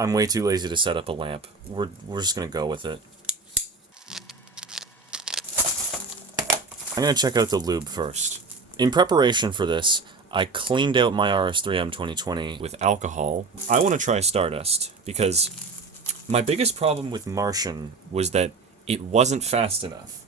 I'm way too lazy to set up a lamp. We're just gonna go with it. I'm gonna check out the lube first. In preparation for this, I cleaned out my RS3M 2020 with alcohol. I want to try Stardust, because my biggest problem with Martian was that it wasn't fast enough.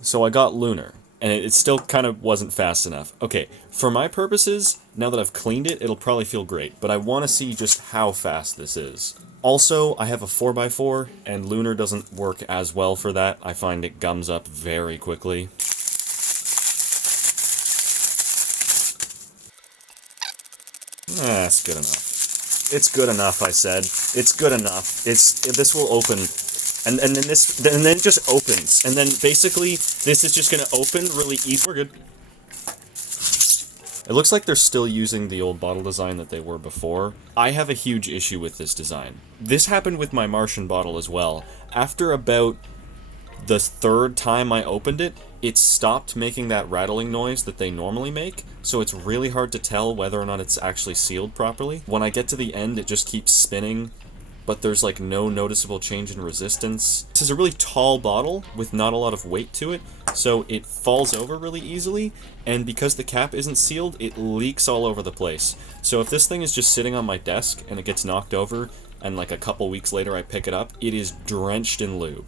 So I got Lunar, and it still kind of wasn't fast enough. Okay, for my purposes, now that I've cleaned it, it'll probably feel great, but I want to see just how fast this is. Also, I have a 4x4, and Lunar doesn't work as well for that. I find it gums up very quickly. That's good enough. It's good enough, I said. It's good enough. This will open, and then it just opens, and then basically this is just gonna open really easy. We're good. It looks like they're still using the old bottle design that they were before. I have a huge issue with this design. This happened with my Martian bottle as well. After about the third time I opened it, it stopped making that rattling noise that they normally make, so it's really hard to tell whether or not it's actually sealed properly. When I get to the end, it just keeps spinning, but there's like no noticeable change in resistance. This is a really tall bottle with not a lot of weight to it, so it falls over really easily, and because the cap isn't sealed, it leaks all over the place. So if this thing is just sitting on my desk and it gets knocked over, and like a couple weeks later I pick it up, it is drenched in lube.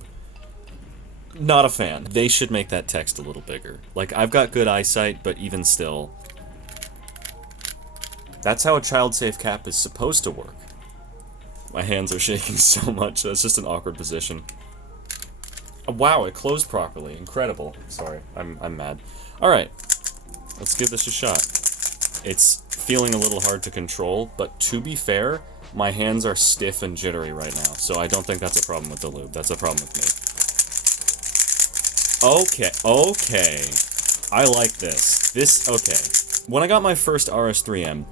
Not a fan. They should make that text a little bigger. Like, I've got good eyesight, but even still. That's how a child-safe cap is supposed to work. My hands are shaking so much, that's just an awkward position. Oh, wow, it closed properly. Incredible. Sorry, I'm mad. Alright, let's give this a shot. It's feeling a little hard to control, but to be fair, my hands are stiff and jittery right now, so I don't think that's a problem with the lube. That's a problem with me. Okay. I like this. Okay. When I got my first RS3M,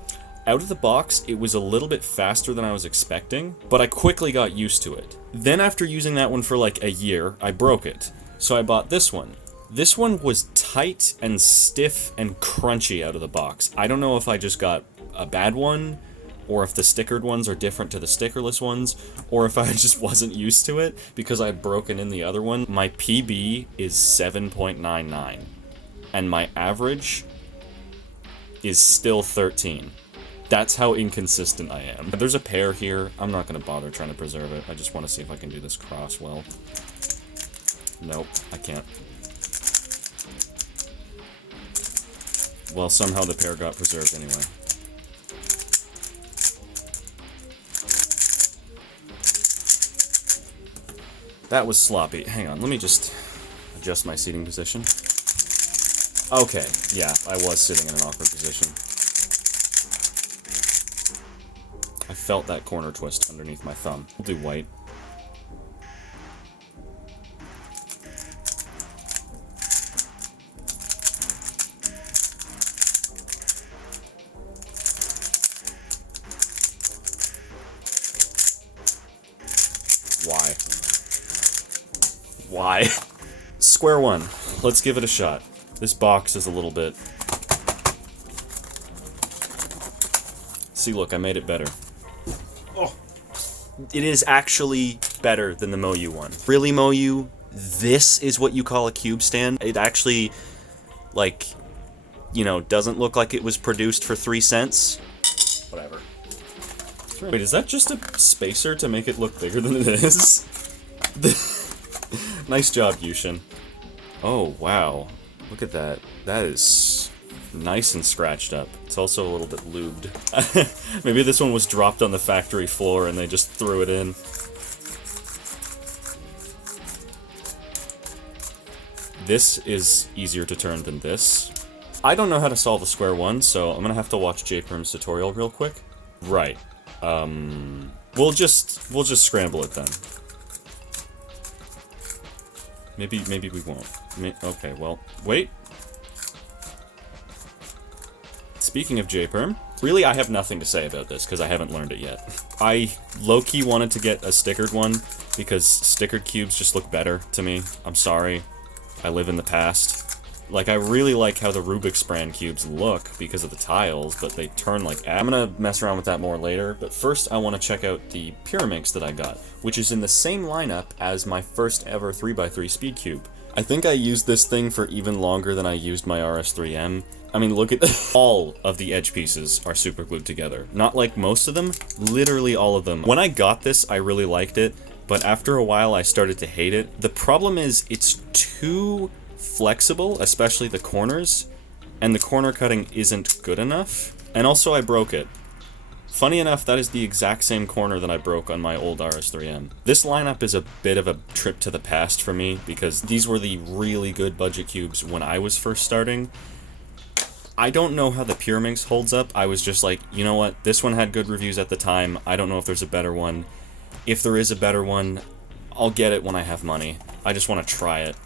out of the box, it was a little bit faster than I was expecting, but I quickly got used to it. Then after using that one for like a year, I broke it. So I bought this one. This one was tight and stiff and crunchy out of the box. I don't know if I just got a bad one, or if the stickered ones are different to the stickerless ones, or if I just wasn't used to it because I'd broken in the other one. My PB is 7.99, and my average is still 13. That's how inconsistent I am. There's a pair here. I'm not gonna bother trying to preserve it. I just want to see if I can do this cross well. Nope, I can't. Well, somehow the pair got preserved anyway. That was sloppy. Hang on, let me just adjust my seating position. Okay, yeah, I was sitting in an awkward position. I felt that corner twist underneath my thumb. We'll do white. Why? Why? Square one. Let's give it a shot. This box is a little bit... See, look, I made it better. Oh. It is actually better than the Moyu one. Really, Moyu, this is what you call a cube stand? It actually, like, you know, doesn't look like it was produced for 3 cents. Whatever. Wait, is that just a spacer to make it look bigger than it is? Nice job, Yushin. Oh, wow. Look at that. That is nice and scratched up. It's also a little bit lubed. Maybe this one was dropped on the factory floor and they just threw it in. This is easier to turn than this. I don't know how to solve a square one, so I'm gonna have to watch JPerm's tutorial real quick. Right. We'll just scramble it then. Maybe we won't. Okay, well, wait. Speaking of JPerm, really I have nothing to say about this because I haven't learned it yet. I low-key wanted to get a stickered one because stickered cubes just look better to me. I'm sorry. I live in the past. Like, I really like how the Rubik's brand cubes look because of the tiles, but they turn like... I'm gonna mess around with that more later, but first I want to check out the pyraminx that I got, which is in the same lineup as my first ever 3x3 speed cube. I think I used this thing for even longer than I used my RS3M. I mean, look at all of the edge pieces are super glued together. Not like most of them, literally all of them. When I got this, I really liked it, but after a while I started to hate it. The problem is it's too flexible, especially the corners, and the corner cutting isn't good enough. And also I broke it. Funny enough, that is the exact same corner that I broke on my old RS3M. This lineup is a bit of a trip to the past for me, because these were the really good budget cubes when I was first starting. I don't know how the pyraminx holds up. I was just like, you know what, this one had good reviews at the time. I don't know if there's a better one. If there is a better one, I'll get it when I have money. I just want to try it.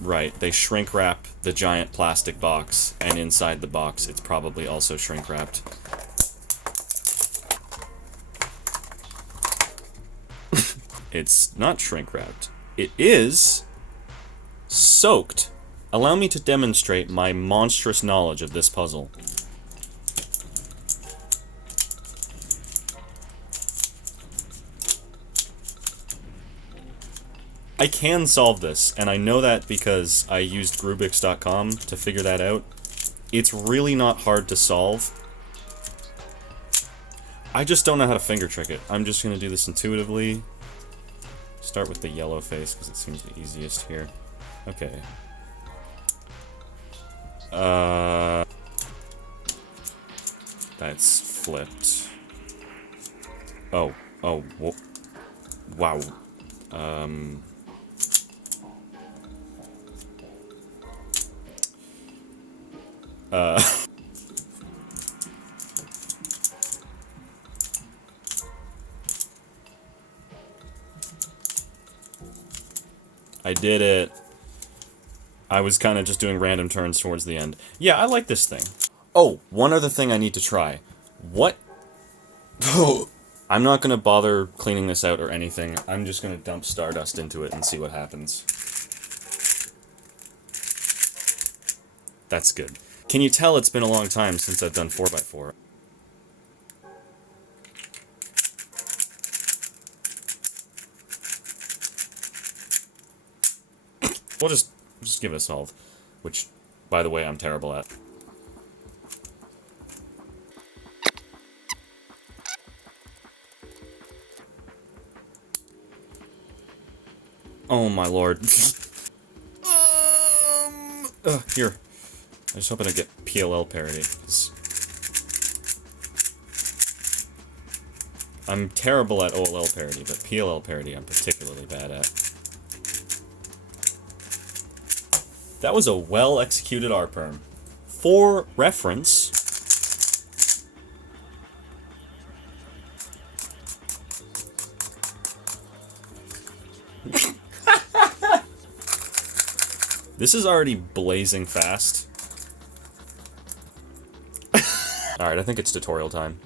Right, they shrink wrap the giant plastic box, and inside the box it's probably also shrink wrapped. It's not shrink wrapped. It is soaked. Allow me to demonstrate my monstrous knowledge of this puzzle. I can solve this, and I know that because I used Rubix.com to figure that out. It's really not hard to solve. I just don't know how to finger trick it. I'm just going to do this intuitively. Start with the yellow face, because it seems the easiest here. Okay. That's flipped. Oh, wow. I did it. I was kind of just doing random turns towards the end. Yeah, I like this thing. Oh, one other thing I need to try. What? I'm not going to bother cleaning this out or anything. I'm just going to dump stardust into it and see what happens. That's good. Can you tell it's been a long time since I've done 4x4? We'll just give it a solve. Which, by the way, I'm terrible at. Oh my lord. Here. I just hope I don't get PLL parity. I'm terrible at OLL parity, but PLL parity I'm particularly bad at. That was a well-executed R-perm. For reference... This is already blazing fast. Alright, I think it's tutorial time.